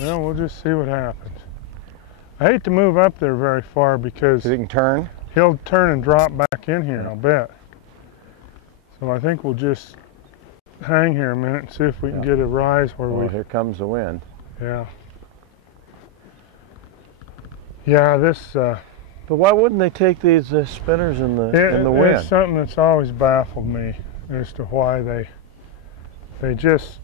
Well, we'll just see what happens. I hate to move up there very far because he can turn. He'll turn and drop back in here, I'll bet. So I think we'll just hang here a minute and see if we can get a rise where we... here comes the wind. Yeah. Yeah, this... but why wouldn't they take these spinners in the wind? It's something that's always baffled me as to why they just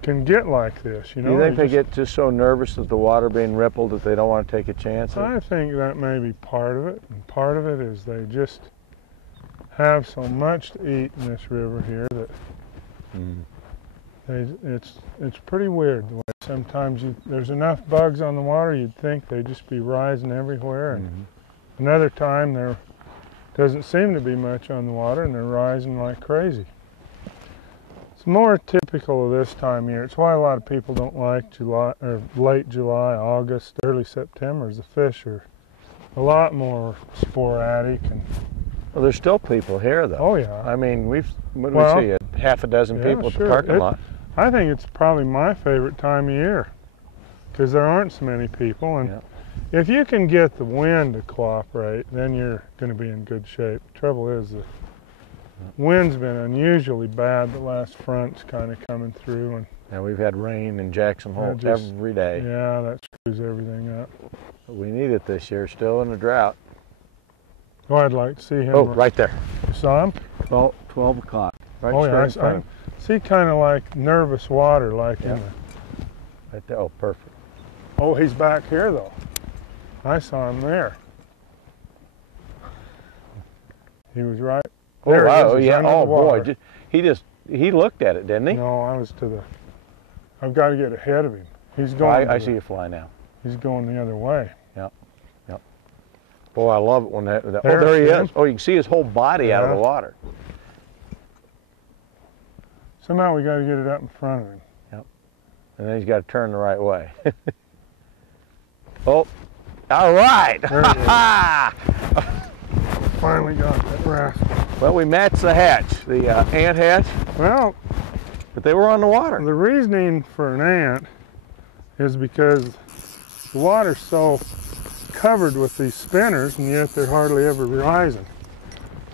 can get like this, you know. Do you think they get just so nervous at the water being rippled that they don't want to take a chance? I think that may be part of it, and part of it is they just have so much to eat in this river here that it's pretty weird the way sometimes there's enough bugs on the water you'd think they'd just be rising everywhere, and another time there doesn't seem to be much on the water and they're rising like crazy. It's more typical of this time of year. It's why a lot of people don't like July or late July, August, early September. The fish are a lot more sporadic. And well, there's still people here, though. Oh yeah. I mean, what do we see? Half a dozen people at the parking lot. I think it's probably my favorite time of year because there aren't so many people, and if you can get the wind to cooperate, then you're going to be in good shape. The trouble is the wind's been unusually bad. The last front's kind of coming through, and yeah, we've had rain in Jackson Hole every day. Yeah, that screws everything up. But we need it this year, still in a drought. Oh, I'd like to see him. Oh, right there. You saw him? 12 o'clock. Right. Oh yeah, I see kind of like nervous water, like in the... Right there. Oh, perfect. Oh, he's back here though. I saw him there. He was right. Oh, wow, yeah. Oh, boy. He looked at it, didn't he? No, I was to the... I've got to get ahead of him. He's going... I see you fly now. He's going the other way. Yep, yep. Boy, I love it when that oh, there he is. Oh, you can see his whole body out of the water. Somehow we got to get it up in front of him. Yep. And then he's got to turn the right way. Oh, all right. Finally got that rascal. Well, we matched the hatch, the ant hatch. Well, but they were on the water. The reasoning for an ant is because the water's so covered with these spinners, and yet they're hardly ever rising.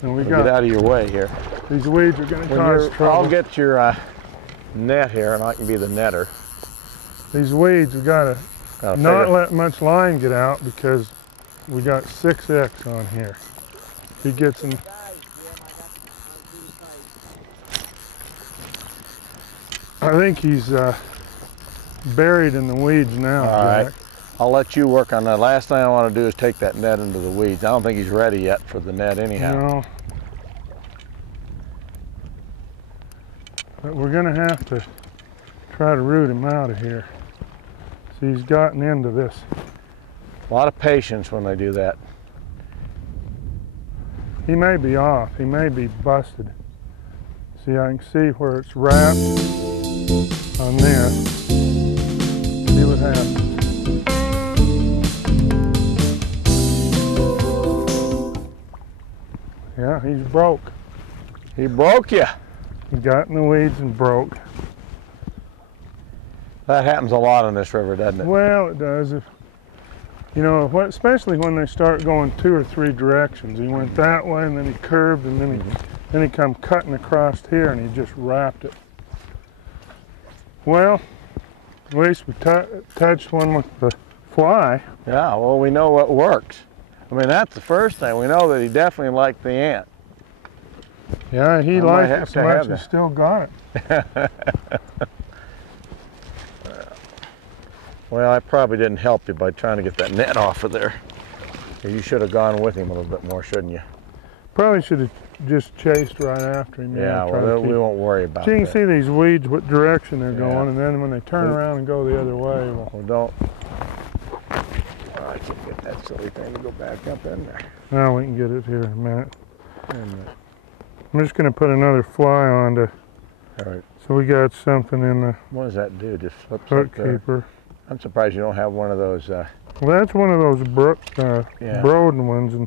And we got get out of your way here. These weeds are going to cause trouble. I'll get your net here, and I can be the netter. These weeds, we got to not let much line get out because we got 6X on here. He gets in. I think he's buried in the weeds now. All right. I'll let you work on that. Last thing I want to do is take that net into the weeds. I don't think he's ready yet for the net anyhow. No. But we're going to have to try to root him out of here. See, he's gotten into this. A lot of patience when they do that. He may be off. He may be busted. See, I can see where it's wrapped on this. See what happens. Yeah, he's broke. He broke you. He got in the weeds and broke. That happens a lot on this river, doesn't it? Well, it does. If you know, especially when they start going 2 or 3 directions. He went that way, and then he curved, and then he come cutting across here, and he just wrapped it. Well, at least we touched one with the fly. Yeah, well, we know what works. I mean, that's the first thing. We know that he definitely liked the ant. Yeah, he liked it so much he still got it. Well, I probably didn't help you by trying to get that net off of there. You should have gone with him a little bit more, shouldn't you? Probably should have just chased right after him. Yeah, well, we won't worry about that. You can see these weeds, what direction they're going, and then when they turn around and go the other way. Well, don't. Oh, I can't get that silly thing to go back up in there. Now we can get it here in a minute. I'm just going to put another fly on to. All right. So we got something in the. What does that do? Just slips hook up there. keeper. I'm surprised you don't have one of those. Well, that's one of those Broden ones, and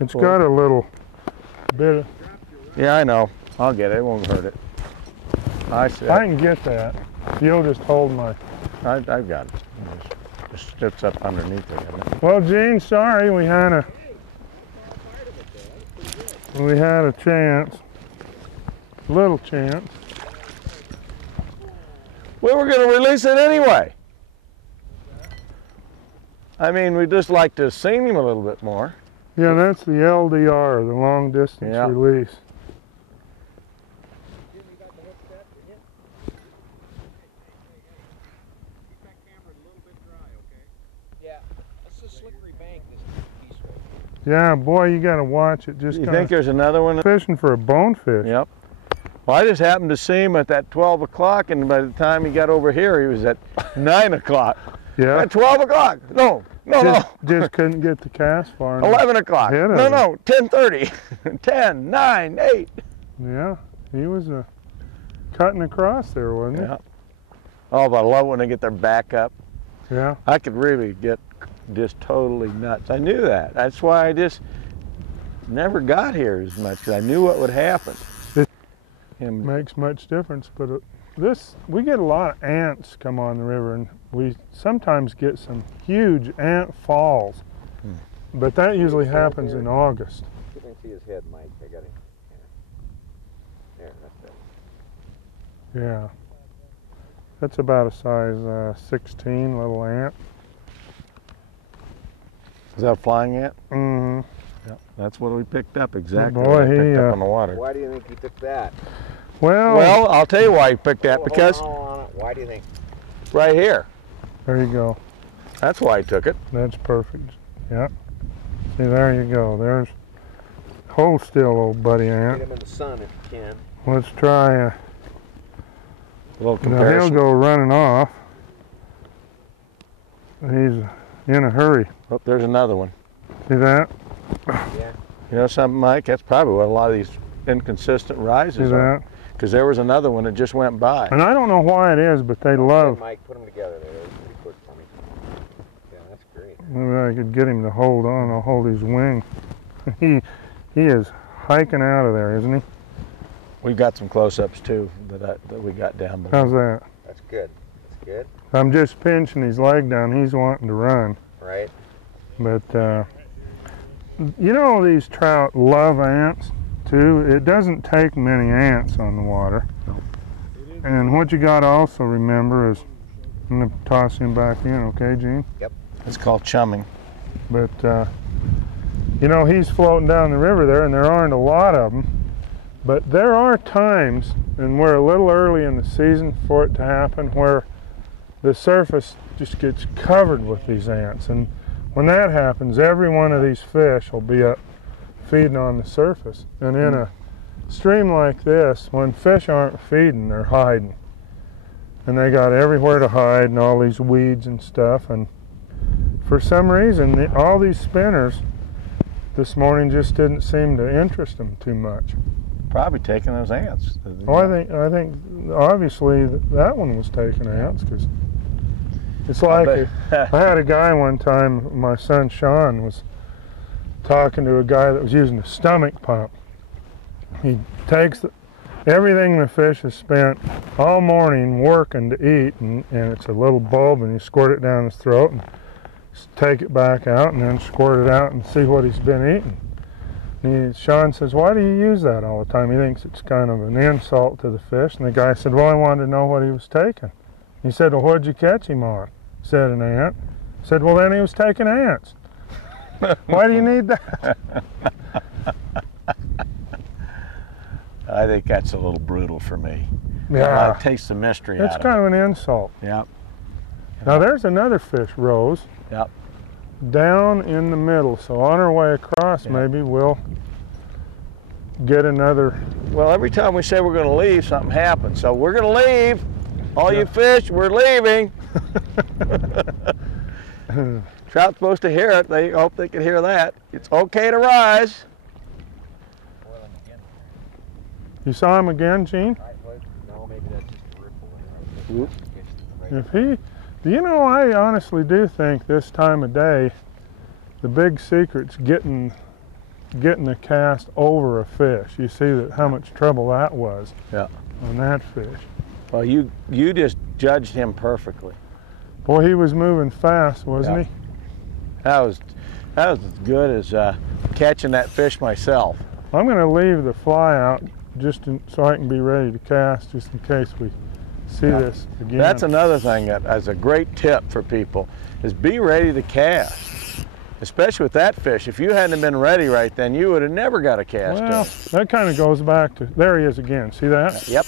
it's got a little bit of. Yeah, I know. I'll get it. It won't hurt it. I see. I can get that. You'll just hold my I've got it. Just sits up underneath it. Well, Gene, sorry, we had a chance, little chance. We were going to release it anyway. I mean, we'd just like to have seen him a little bit more. Yeah, that's the LDR, the long distance release. Yeah, boy, you got to watch it. Just you think there's another one? Fishing for a bonefish. Yep. Well, I just happened to see him at that 12 o'clock, and by the time he got over here, he was at 9 o'clock. Yeah. At 12 o'clock. No. Just couldn't get the cast far enough. 11 o'clock. No, 10:30. 10, 9, 8. Yeah, he was cutting across there, wasn't he? Yeah. Oh, but I love when they get their back up. Yeah. I could really get just totally nuts. I knew that. That's why I just never got here as much, because I knew what would happen. It makes much difference, but we get a lot of ants come on the river, and we sometimes get some huge ant falls, but that usually happens in August. You can see his head, Mike. I got it. There, that's it. Yeah. That's about a size 16 little ant. Is that a flying ant? Mm-hmm. Yeah, that's what we picked up exactly. Oh boy, what I picked up on the water. Why do you think he took that? Well, I'll tell you why he picked that, because Hold on. Why do you think? right here. there you go. That's why he took it. That's perfect. Yeah. See, there you go. There's hold still, old buddy Get ant. him in the sun if you can. Let's try A little now he'll comparison. go running off. He's in a hurry. Oh, there's another one. See that? Yeah. You know something, Mike? That's probably what a lot of these inconsistent See rises are. that? Because there was another one that just went by. And I don't know why it is, but they love. Hey, Mike, put them together there. That was pretty quick for me. Yeah, that's great. Maybe I could get him to hold on. I'll hold his wing. he is hiking out of there, isn't he? We've got some close-ups too that we got down below. How's that? That's good. That's good. I'm just pinching his leg down. He's wanting to run. Right. But, you know, these trout love ants too. It doesn't take many ants on the water. And what you got to also remember is, I'm going to toss him back in, okay, Gene? Yep. It's called chumming. But, you know, he's floating down the river there, and there aren't a lot of them. But there are times, and we're a little early in the season for it to happen, where the surface just gets covered with these ants. And when that happens, every one of these fish will be up feeding on the surface. And in a stream like this, when fish aren't feeding, they're hiding. And they got everywhere to hide and all these weeds and stuff. And for some reason, all these spinners this morning just didn't seem to interest them too much. Probably taking those ants. Oh, I think obviously that one was taking ants, because it's like I had a guy one time. My son Sean was talking to a guy that was using a stomach pump. He takes everything the fish has spent all morning working to eat, and it's a little bulb, and you squirt it down his throat and take it back out, and then squirt it out and see what he's been eating. Sean says, "Why do you use that all the time?" He thinks it's kind of an insult to the fish. And the guy said, "Well, I wanted to know what he was taking." He said, "Well, what'd you catch him on?" Said an ant. Said, "Well, then he was taking ants." Why do you need that? I think that's a little brutal for me. Yeah. It takes the mystery out It's of kind of an insult. it. Yep. Now there's another fish, Rose. Yep. Down in the middle. So on our way across, Yeah. maybe we'll get another. Well, every time we say we're going to leave, something happens. So we're going to leave. All you fish, we're leaving. Trout's supposed to hear it. They hope they can hear that. It's okay to rise. You saw him again, Gene? No, maybe that's just a ripple. If he, you know, I honestly do think this time of day, the big secret's getting the cast over a fish. You see that how much trouble that was Yeah. on that fish. Well, you just judged him perfectly. Boy, he was moving fast, wasn't Yeah. he? That was as good as catching that fish myself. I'm going to leave the fly out so I can be ready to cast, just in case we see this again. That's another thing that as a great tip for people is be ready to cast, especially with that fish. If you hadn't been ready right then, you would have never got a cast. Well, that kind of goes back to, there he is again. See that? Yep.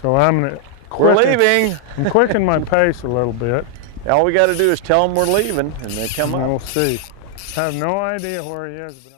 So I'm going to We're leaving. I'm quickening my pace a little bit. All we got to do is tell them we're leaving, and they come And up. we'll see. I have no idea where he is, but